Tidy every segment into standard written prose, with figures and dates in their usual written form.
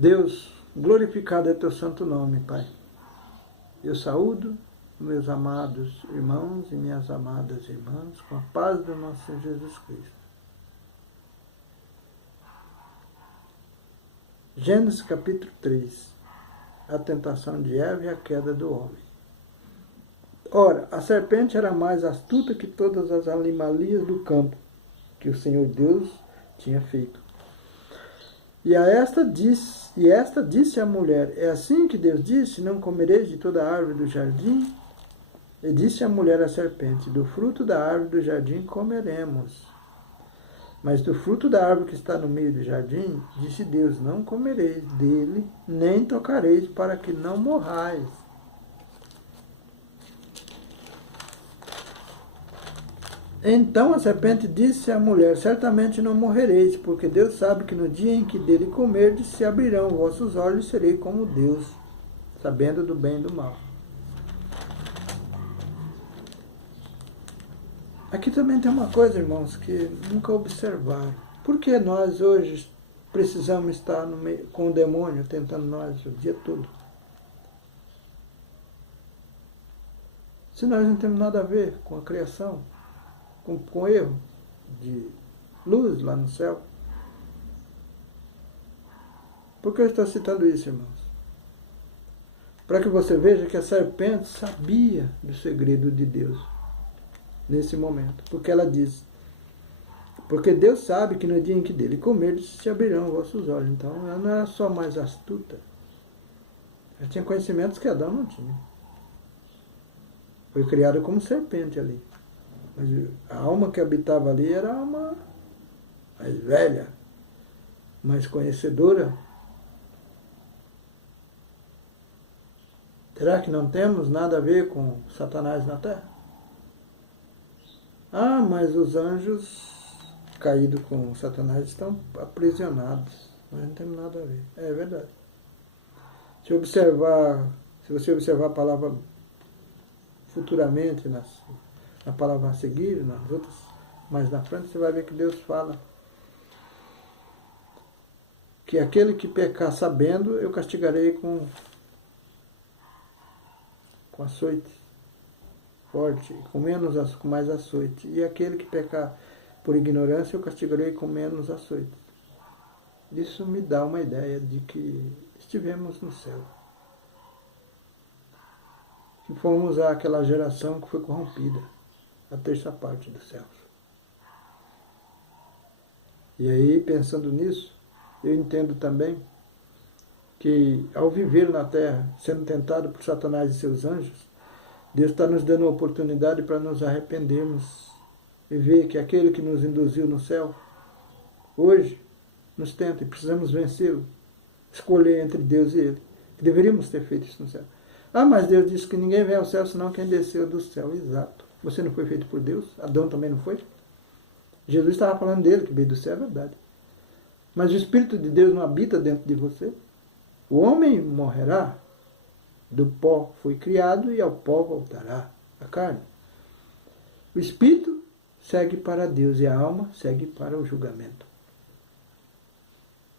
Deus, glorificado é teu santo nome, Pai. Eu saúdo meus amados irmãos e minhas amadas irmãs com a paz do nosso Senhor Jesus Cristo. Gênesis capítulo 3. A tentação de Eva e a queda do homem. Ora, a serpente era mais astuta que todas as animalias do campo que o Senhor Deus tinha feito. E esta disse à mulher: é assim que Deus disse, não comereis de toda a árvore do jardim? E disse a mulher à serpente: do fruto da árvore do jardim comeremos. Mas do fruto da árvore que está no meio do jardim, disse Deus: não comereis dele, nem tocareis, para que não morrais. Então a serpente disse à mulher: certamente não morrereis, porque Deus sabe que no dia em que dele comerdes, se abrirão vossos olhos e sereis como Deus, sabendo do bem e do mal. Aqui também tem uma coisa, irmãos, que nunca observaram. Por que nós hoje precisamos estar no meio, com o demônio tentando nós o dia todo? Se nós não temos nada a ver com a criação, com erro de luz lá no céu. Por que eu estou citando isso, irmãos? Para que você veja que a serpente sabia do segredo de Deus nesse momento. Porque ela diz: porque Deus sabe que no dia em que dele comerdes, se abrirão os vossos olhos. Então ela não era só mais astuta. Ela tinha conhecimentos que Adão não tinha. Foi criada como serpente ali. Mas a alma que habitava ali era a alma mais velha, mais conhecedora. Será que não temos nada a ver com Satanás na terra? Ah, mas os anjos caídos com Satanás estão aprisionados. Nós não temos nada a ver. É verdade. Se você observar a palavra futuramente, na palavra a seguir, nas outras, mais na frente, você vai ver que Deus fala que aquele que pecar sabendo, eu castigarei com açoite forte, com mais açoite. E aquele que pecar por ignorância, eu castigarei com menos açoite. Isso me dá uma ideia de que estivemos no céu. Que fomos àquela geração que foi corrompida, a terça parte dos céus. E aí, pensando nisso, eu entendo também que ao viver na terra, sendo tentado por Satanás e seus anjos, Deus está nos dando a oportunidade para nos arrependermos e ver que aquele que nos induziu no céu, hoje, nos tenta e precisamos vencê-lo, escolher entre Deus e ele. Deveríamos ter feito isso no céu. Ah, mas Deus disse que ninguém vem ao céu senão quem desceu do céu. Exato. Você não foi feito por Deus? Adão também não foi? Jesus estava falando dele, que veio do céu, é verdade. Mas o Espírito de Deus não habita dentro de você. O homem morrerá, do pó foi criado e ao pó voltará a carne. O Espírito segue para Deus e a alma segue para o julgamento.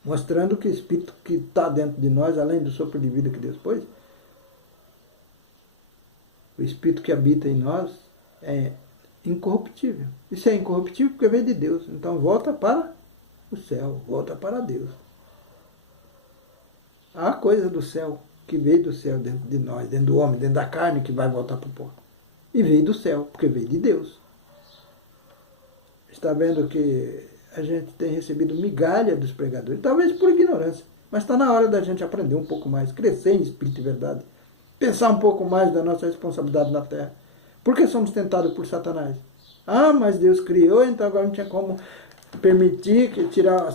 Mostrando que o Espírito que está dentro de nós, além do sopro de vida que Deus pôs, o Espírito que habita em nós é incorruptível. Isso é incorruptível porque veio de Deus. Então volta para o céu, volta para Deus. Há coisa do céu que veio do céu dentro de nós, dentro do homem, dentro da carne, que vai voltar para o pó. E veio do céu, porque veio de Deus. Está vendo que a gente tem recebido migalha dos pregadores, talvez por ignorância, mas está na hora da gente aprender um pouco mais, crescer em espírito e verdade, pensar um pouco mais da nossa responsabilidade na terra. Por que somos tentados por Satanás? Ah, mas Deus criou, então agora não tinha como permitir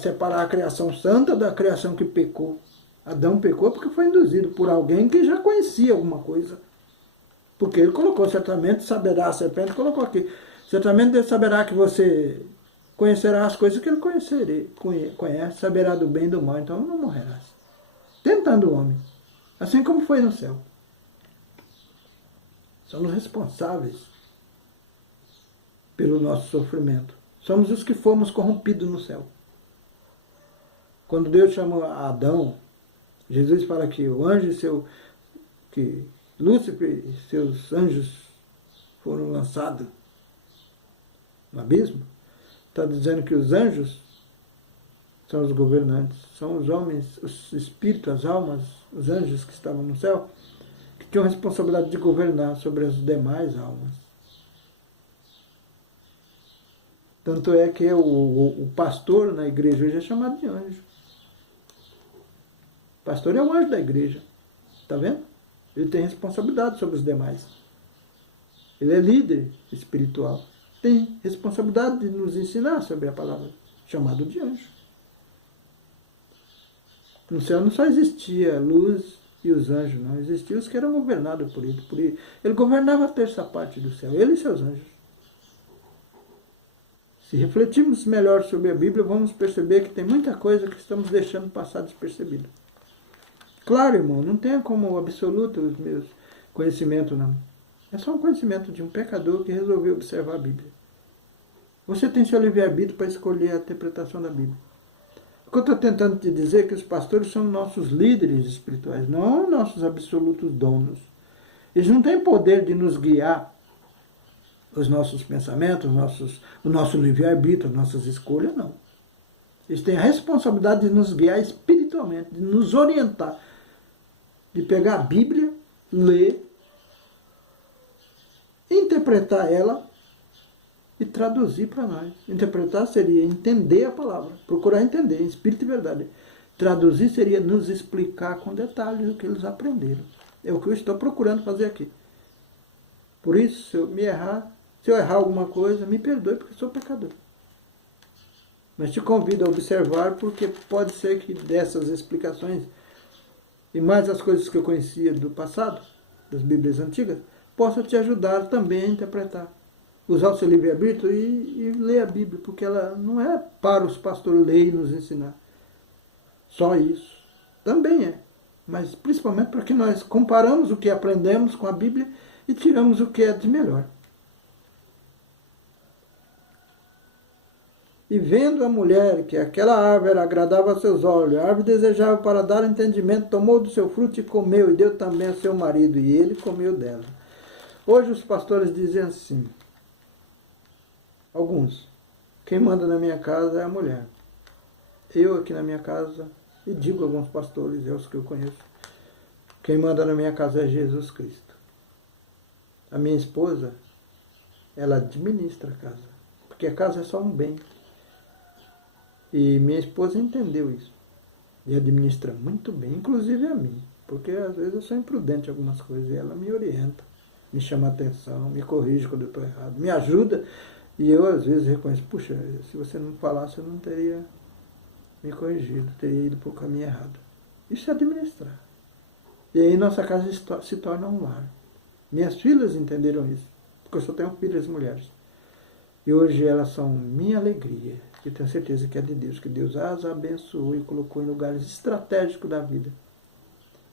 separar a criação santa da criação que pecou. Adão pecou porque foi induzido por alguém que já conhecia alguma coisa. Porque ele colocou, certamente saberá, a serpente colocou aqui, certamente Deus saberá que você conhecerá as coisas que ele conhece, saberá do bem e do mal, então não morrerás. Tentando o homem, assim como foi no céu. Somos responsáveis pelo nosso sofrimento. Somos os que fomos corrompidos no céu. Quando Deus chamou Adão Jesus fala que o anjo que Lúcifer e seus anjos foram lançados no abismo. Está dizendo que os anjos são os governantes, são os homens, os espíritos, as almas, os anjos que estavam no céu, que tinham a responsabilidade de governar sobre as demais almas. Tanto é que o pastor na igreja hoje é chamado de anjo. O pastor é o anjo da igreja. Está vendo? Ele tem responsabilidade sobre os demais. Ele é líder espiritual. Tem responsabilidade de nos ensinar sobre a palavra, chamado de anjo. No céu não só existia luz e os anjos, não. Existiam os que eram governados por ele. Ele governava a terça parte do céu, ele e seus anjos. Se refletirmos melhor sobre a Bíblia, vamos perceber que tem muita coisa que estamos deixando passar despercebida. Claro, irmão, não tenha como absoluto os meus conhecimentos, não. É só um conhecimento de um pecador que resolveu observar a Bíblia. Você tem seu livre-arbítrio para escolher a interpretação da Bíblia. O que eu estou tentando te dizer é que os pastores são nossos líderes espirituais, não nossos absolutos donos. Eles não têm poder de nos guiar os nossos pensamentos, o nosso livre-arbítrio, as nossas escolhas, não. Eles têm a responsabilidade de nos guiar espiritualmente, de nos orientar, de pegar a Bíblia, ler, interpretar ela e traduzir para nós. Interpretar seria entender a palavra, procurar entender em espírito e verdade. Traduzir seria nos explicar com detalhes o que eles aprenderam. É o que eu estou procurando fazer aqui. Por isso, se eu errar alguma coisa, me perdoe, porque sou pecador. Mas te convido a observar, porque pode ser que dessas explicações, e mais as coisas que eu conhecia do passado, das Bíblias antigas, possa te ajudar também a interpretar. Usar o seu livre-arbítrio e ler a Bíblia, porque ela não é para os pastores ler e nos ensinar. Só isso. Também é. Mas principalmente para que nós comparamos o que aprendemos com a Bíblia e tiramos o que é de melhor. E vendo a mulher que aquela árvore era agradável aos seus olhos, a árvore desejava para dar entendimento, tomou do seu fruto e comeu, e deu também a seu marido, e ele comeu dela. Hoje os pastores dizem assim, alguns, quem manda na minha casa é a mulher. Eu aqui na minha casa, e digo a alguns pastores, é os que eu conheço, quem manda na minha casa é Jesus Cristo. A minha esposa, ela administra a casa, porque a casa é só um bem. E minha esposa entendeu isso. E administra muito bem, inclusive a mim. Porque às vezes eu sou imprudente em algumas coisas e ela me orienta, me chama a atenção, me corrige quando eu estou errado, me ajuda. E eu às vezes reconheço, puxa, se você não falasse eu não teria me corrigido, teria ido para o caminho errado. Isso é administrar. E aí nossa casa se torna um lar. Minhas filhas entenderam isso, porque eu só tenho filhas mulheres. E hoje elas são minha alegria. Eu tenho certeza que é de Deus, que Deus as abençoou e colocou em lugares estratégicos da vida.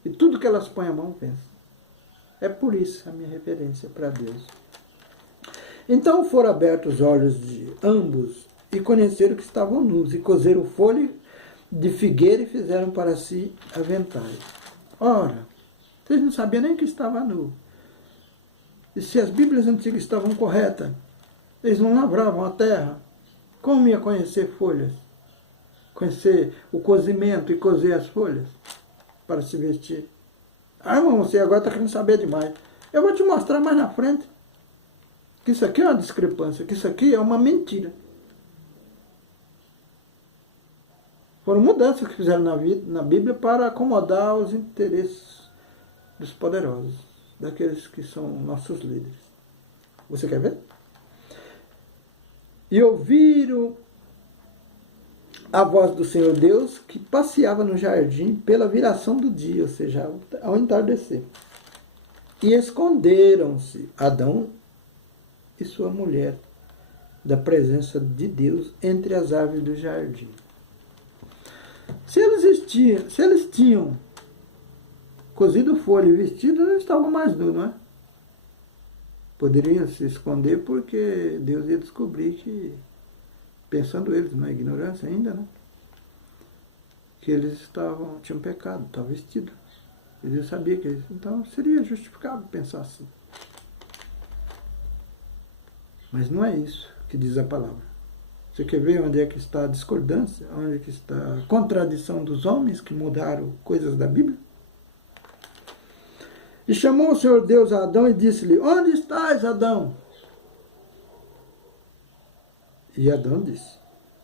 E tudo que elas põem a mão, vence. É por isso a minha reverência para Deus. Então foram abertos os olhos de ambos e conheceram que estavam nus, e cozeram folha de figueira e fizeram para si aventais. Ora, vocês não sabiam nem que estava nu. E se as Bíblias antigas estavam corretas, eles não lavravam a terra, como ia conhecer folhas? Conhecer o cozimento e cozer as folhas para se vestir. Ah, irmão, você agora está querendo saber demais. Eu vou te mostrar mais na frente que isso aqui é uma discrepância, que isso aqui é uma mentira. Foram mudanças que fizeram na Bíblia para acomodar os interesses dos poderosos, daqueles que são nossos líderes. Você quer ver? E ouviram a voz do Senhor Deus que passeava no jardim pela viração do dia, ou seja, ao entardecer. E esconderam-se Adão e sua mulher da presença de Deus entre as árvores do jardim. Se eles tinham cozido folha e vestido, não estavam mais nus, não é? Poderiam se esconder porque Deus ia descobrir que, pensando eles na ignorância ainda, né? que eles tinham pecado, estavam vestidos. E Deus sabia que eles... Então seria justificável pensar assim. Mas não é isso que diz a palavra. Você quer ver onde é que está a discordância? Onde é que está a contradição dos homens que mudaram coisas da Bíblia? E chamou o Senhor Deus a Adão e disse-lhe: onde estás, Adão? E Adão disse,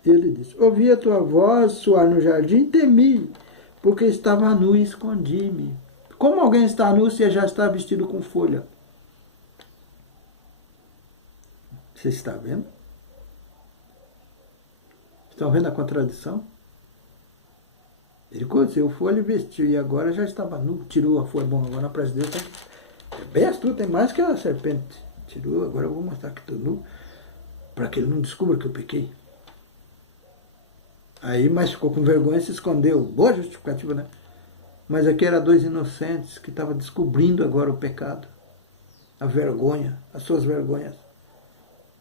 ele disse, ouvi a tua voz soar no jardim e temi, porque estava nu e escondi-me. Como alguém está nu se já está vestido com folha? Você está vendo? Estão vendo a contradição? Ele cozeu folha e vestiu, e agora já estava nu, tirou a folha. Bom, agora na presença de Deus é bem astuto, tem mais que a serpente. Tirou, agora eu vou mostrar que estou nu, para que ele não descubra que eu pequei. Aí, mas ficou com vergonha e se escondeu. Boa justificativa, né? Mas aqui eram dois inocentes que estavam descobrindo agora o pecado, a vergonha, as suas vergonhas.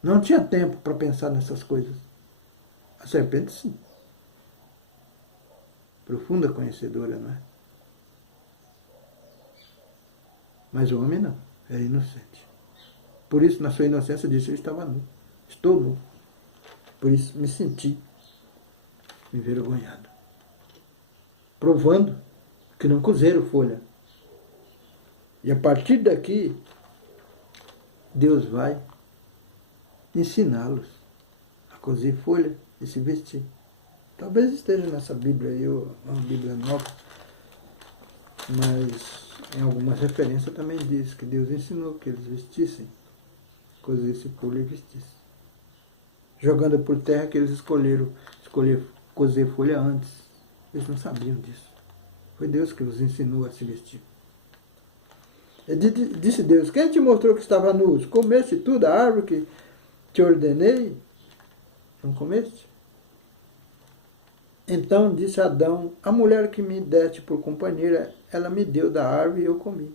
Não tinha tempo para pensar nessas coisas. A serpente, sim. Profunda conhecedora, não é? Mas o homem não, era inocente. Por isso, na sua inocência, disse: eu estava nu. Estou nu. Por isso, me senti envergonhado. Provando que não cozeram folha. E a partir daqui, Deus vai ensiná-los a cozer folha e se vestir. Talvez esteja nessa Bíblia aí, uma Bíblia nova, mas em algumas referências também diz que Deus ensinou que eles vestissem, cozessem folha e vestissem. Jogando por terra que eles escolheram cozer folha antes. Eles não sabiam disso. Foi Deus que os ensinou a se vestir. E disse Deus: quem te mostrou que estava nu? Comeste tu da árvore que te ordenei? Não comeste? Então disse Adão: a mulher que me deste por companheira, ela me deu da árvore e eu comi.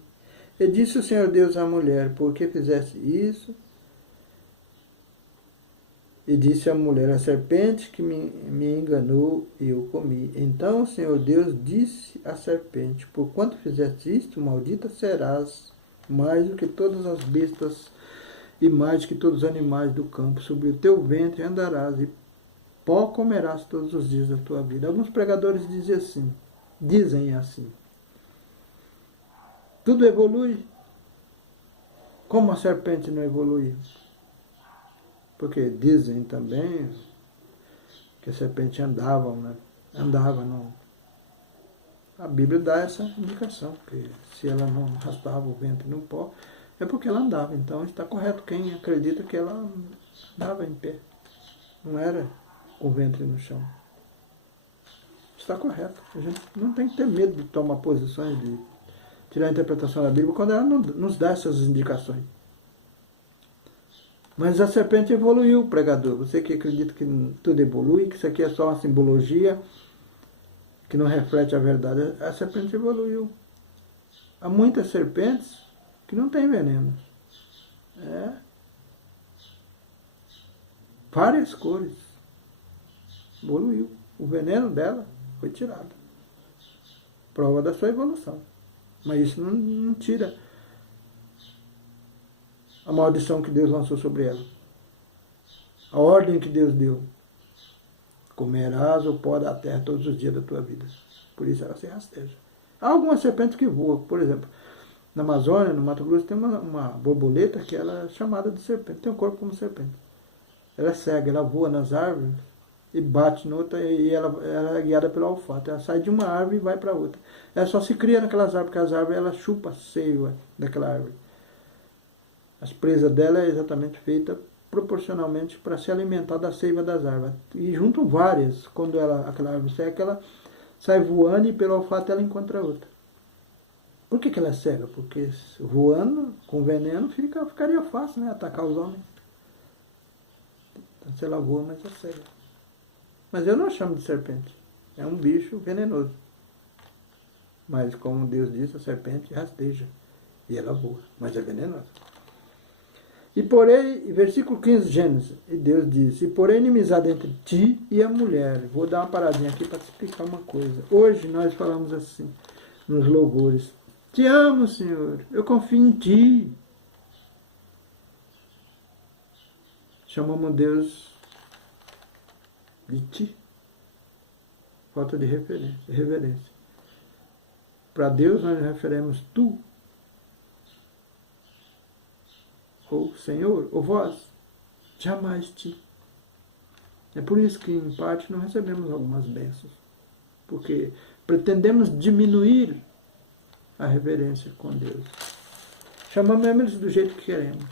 E disse o Senhor Deus à mulher: por que fizeste isso? E disse a mulher: a serpente que me enganou e eu comi. Então o Senhor Deus disse à serpente: por quanto fizeste isto, maldita serás mais do que todas as bestas e mais do que todos os animais do campo. Sobre o teu ventre andarás e pó comerás todos os dias da tua vida. Alguns pregadores dizem assim. Tudo evolui. Como a serpente não evoluiu? Porque dizem também que a serpente andava, né? Andava, não. A Bíblia dá essa indicação, que se ela não arrastava o ventre no pó, é porque ela andava. Então está correto quem acredita que ela andava em pé. Não era com o ventre no chão. Está correto. A gente não tem que ter medo de tomar posições, de tirar a interpretação da Bíblia, quando ela não nos dá essas indicações. Mas a serpente evoluiu, pregador. Você que acredita que tudo evolui, que isso aqui é só uma simbologia, que não reflete a verdade. A serpente evoluiu. Há muitas serpentes que não têm veneno. Várias cores. Evoluiu. O veneno dela foi tirado. Prova da sua evolução. Mas isso não tira a maldição que Deus lançou sobre ela. A ordem que Deus deu. Comerás o pó da terra todos os dias da tua vida. Por isso ela se rasteja. Há algumas serpentes que voam. Por exemplo, na Amazônia, no Mato Grosso, tem uma borboleta que ela é chamada de serpente. Tem um corpo como serpente. Ela é cega, ela voa nas árvores e bate noutra, e ela é guiada pelo olfato. Ela sai de uma árvore e vai para outra. Ela só se cria naquelas árvores, porque as árvores ela chupa a seiva daquela árvore. As presas dela é exatamente feita proporcionalmente para se alimentar da seiva das árvores. E juntam várias. Quando aquela árvore seca, ela sai voando e pelo olfato ela encontra outra. Por que ela é cega? Porque voando com veneno ficaria fácil, né? Atacar os homens. Então, se ela voa, mas é cega. Mas eu não chamo de serpente. É um bicho venenoso. Mas como Deus disse, a serpente rasteja. E ela voa, mas é venenosa. E porém, versículo 15, Gênesis, e Deus diz, e porém inimizade entre ti e a mulher. Vou dar uma paradinha aqui para te explicar uma coisa. Hoje nós falamos assim, nos louvores, te amo, Senhor, eu confio em ti. Chamamos Deus de ti. Falta de reverência. Para Deus nós referemos tu, ou Senhor, ou vós, jamais ti. É por isso que, em parte, não recebemos algumas bênçãos. Porque pretendemos diminuir a reverência com Deus. Chamamos eles do jeito que queremos.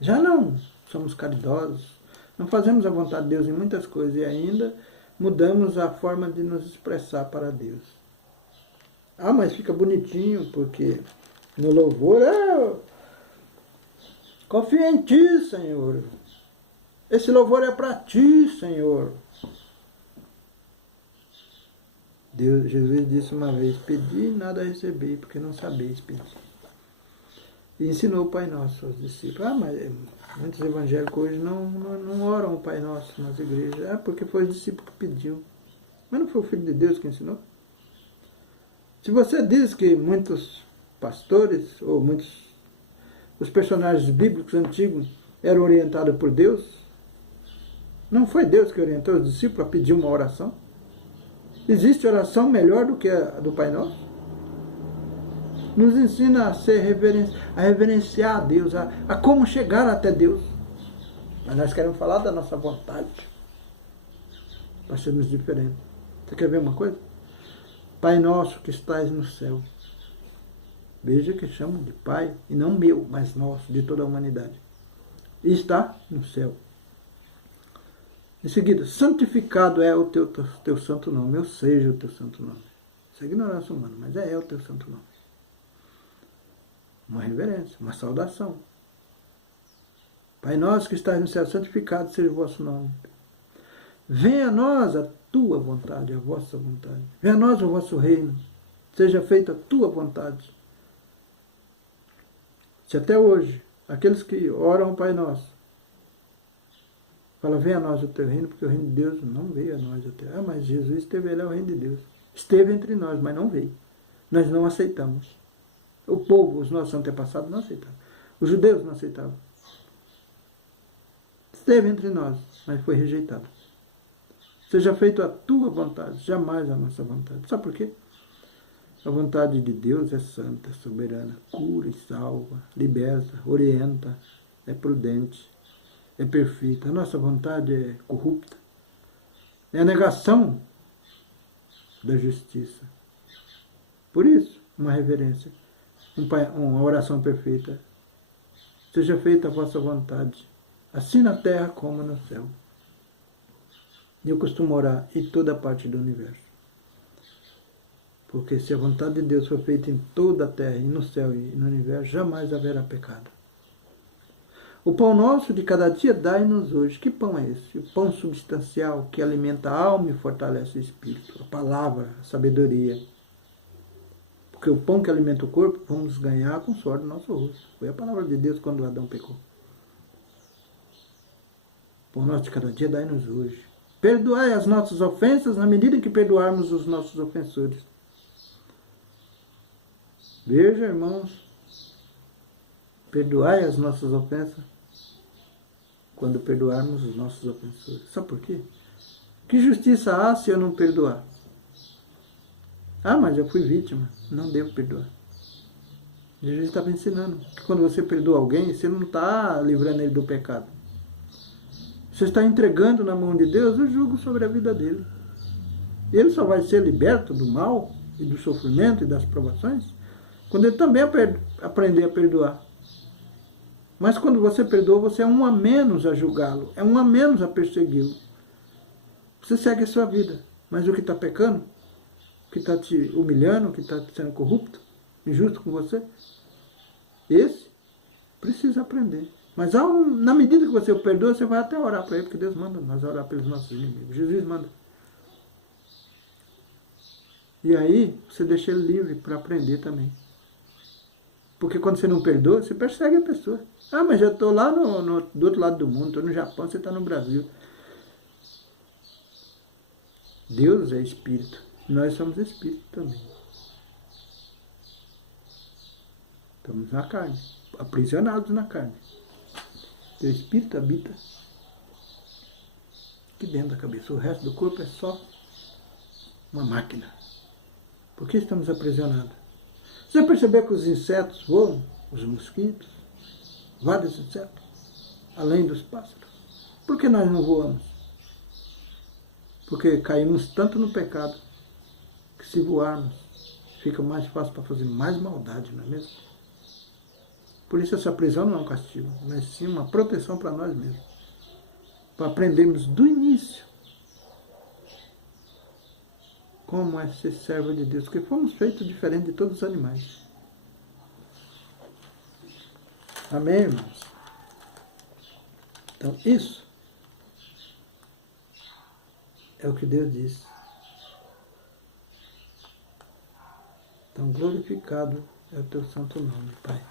Já não somos caridosos, não fazemos a vontade de Deus em muitas coisas e ainda mudamos a forma de nos expressar para Deus. Ah, mas fica bonitinho, porque no louvor confio em ti, Senhor. Esse louvor é para ti, Senhor. Jesus disse uma vez, pedi e nada recebi, porque não sabeis pedir. E ensinou o Pai Nosso aos discípulos. Ah, mas muitos evangélicos hoje não oram o Pai Nosso nas igrejas. É porque foi o discípulo que pediu. Mas não foi o Filho de Deus que ensinou? Se você diz que muitos pastores, ou os personagens bíblicos antigos eram orientados por Deus, não foi Deus que orientou os discípulos a pedir uma oração? Existe oração melhor do que a do Pai Nosso? Nos ensina a reverenciar a Deus, a como chegar até Deus. Mas nós queremos falar da nossa vontade, para sermos diferentes. Você quer ver uma coisa? Pai nosso que estás no céu. Veja que chamo de Pai, e não meu, mas nosso, de toda a humanidade. E está no céu. Em seguida, santificado é o teu santo nome, ou seja, o teu santo nome. Isso é ignorância humana, mas é o teu santo nome. Uma reverência, uma saudação. Pai nosso que estás no céu, santificado seja o vosso nome. Venha a nós a tua vontade, a vossa vontade. Venha a nós o vosso reino. Seja feita a tua vontade. Se até hoje, aqueles que oram ao Pai Nosso, falam, venha a nós o teu reino, porque o reino de Deus não veio a nós até. Ah, mas Jesus esteve, ele é o reino de Deus. Esteve entre nós, mas não veio. Nós não aceitamos. O povo, os nossos antepassados, não aceitavam. Os judeus não aceitavam. Esteve entre nós, mas foi rejeitado. Seja feita a tua vontade, jamais a nossa vontade. Sabe por quê? A vontade de Deus é santa, soberana, cura e salva, liberta, orienta, é prudente, é perfeita. A nossa vontade é corrupta. É a negação da justiça. Por isso, uma reverência. Uma oração perfeita. Seja feita a vossa vontade, assim na terra como no céu. Eu costumo orar em toda parte do universo. Porque se a vontade de Deus for feita em toda a terra, e no céu e no universo, jamais haverá pecado. O pão nosso de cada dia dai-nos hoje. Que pão é esse? O pão substancial que alimenta a alma e fortalece o espírito. A palavra, a sabedoria. Porque o pão que alimenta o corpo, vamos ganhar com o suor do nosso rosto. Foi a palavra de Deus quando Adão pecou. O pão nosso de cada dia dai-nos hoje. Perdoai as nossas ofensas na medida em que perdoarmos os nossos ofensores. Veja, irmãos, perdoai as nossas ofensas quando perdoarmos os nossos ofensores. Sabe por quê? Que justiça há se eu não perdoar? Ah, mas eu fui vítima, não devo perdoar. Jesus estava ensinando que quando você perdoa alguém, você não está livrando ele do pecado. Você está entregando na mão de Deus o jugo sobre a vida dele. Ele só vai ser liberto do mal e do sofrimento e das provações quando ele também aprender a perdoar. Mas quando você perdoa, você é um a menos a julgá-lo, é um a menos a persegui-lo. Você segue a sua vida, mas o que está pecando, o que está te humilhando, o que está sendo corrupto, injusto com você, esse precisa aprender. Mas na medida que você o perdoa, você vai até orar para ele, porque Deus manda nós orar pelos nossos inimigos. Jesus manda. E aí, você deixa ele livre para aprender também. Porque quando você não perdoa, você persegue a pessoa. Ah, mas eu estou lá do outro lado do mundo, estou no Japão, você está no Brasil. Deus é espírito. Nós somos espírito também. Estamos na carne, aprisionados na carne. O espírito habita aqui dentro da cabeça. O resto do corpo é só uma máquina. Por que estamos aprisionados? Você percebeu que os insetos voam? Os mosquitos? Vários insetos? Além dos pássaros. Por que nós não voamos? Porque caímos tanto no pecado que se voarmos fica mais fácil para fazer mais maldade, não é mesmo? Por isso essa prisão não é um castigo, mas sim uma proteção para nós mesmos. Para aprendermos do início como é ser servo de Deus, porque fomos feitos diferente de todos os animais. Amém, irmãos? Então isso é o que Deus diz. Então glorificado é o teu santo nome, Pai.